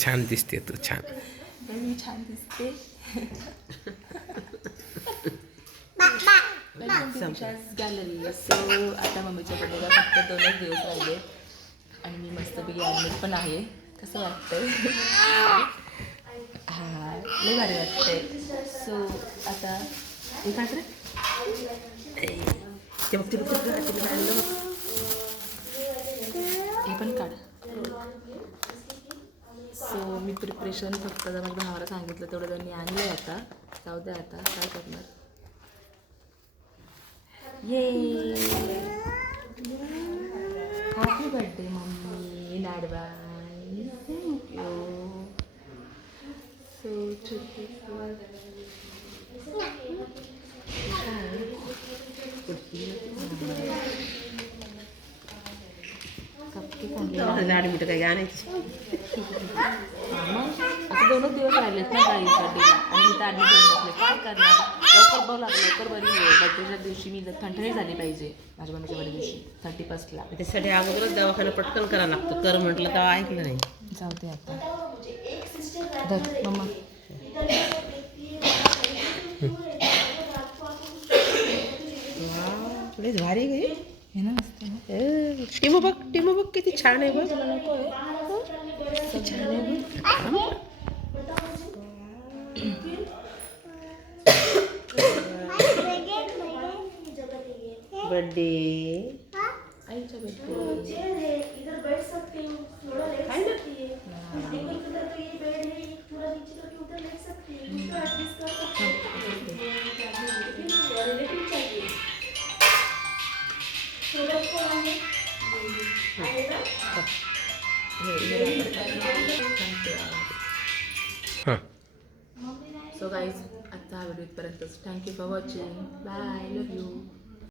छान दिसते तू, छान. मी छान दिसते. गॅलरी. सो आता मम्मीच्या बड्डेला फक्त 2च दिवस राहिले आणि मी मस्तपैकी ॲडमिट पण आहे. कसं वाटतंय? हां, लय भारी वाटतंय. सो आता हे काय रे? ते बघ हे पण काढ. सो मी प्रिपरेशन फक्त जर माझ्या भावाला सांगितलं तेवढं त्यांनी आणलं आहे. आता जाऊ द्या, आता काय करणार. ये हॅपी बर्थडे मम्मी लाडबाई. थँक्यू. सो छोटे ॲडमिट काही आणायची. मग आता 2च दिवस राहिलेत ना काही बड्डेला आणि मी तर ॲडमिट होऊन बसले. काय करणार? लवकर बघ लागलं, लवकर बरी हो. बड्डेच्या दिवशी मी थंडणी झाली पाहिजे माझ्या मम्मीच्या बड्डे दिवशी 31ला. त्यासाठी अगोदरच दवाखाना पटकन करावं लागतं. कर म्हटलं तेव्हा ऐकलं नाही. जाऊ दे आता. धर मम्मा. लयच भारी गे. हे ना मस्त टिमो बघ किती छान आहे बघ. छान आहे. बर्थडे आईच्या बड्डे. सो गाईज आजचा हा व्हिडिओ इथपर्यंतच. Thank you for watching. Bye. Love you.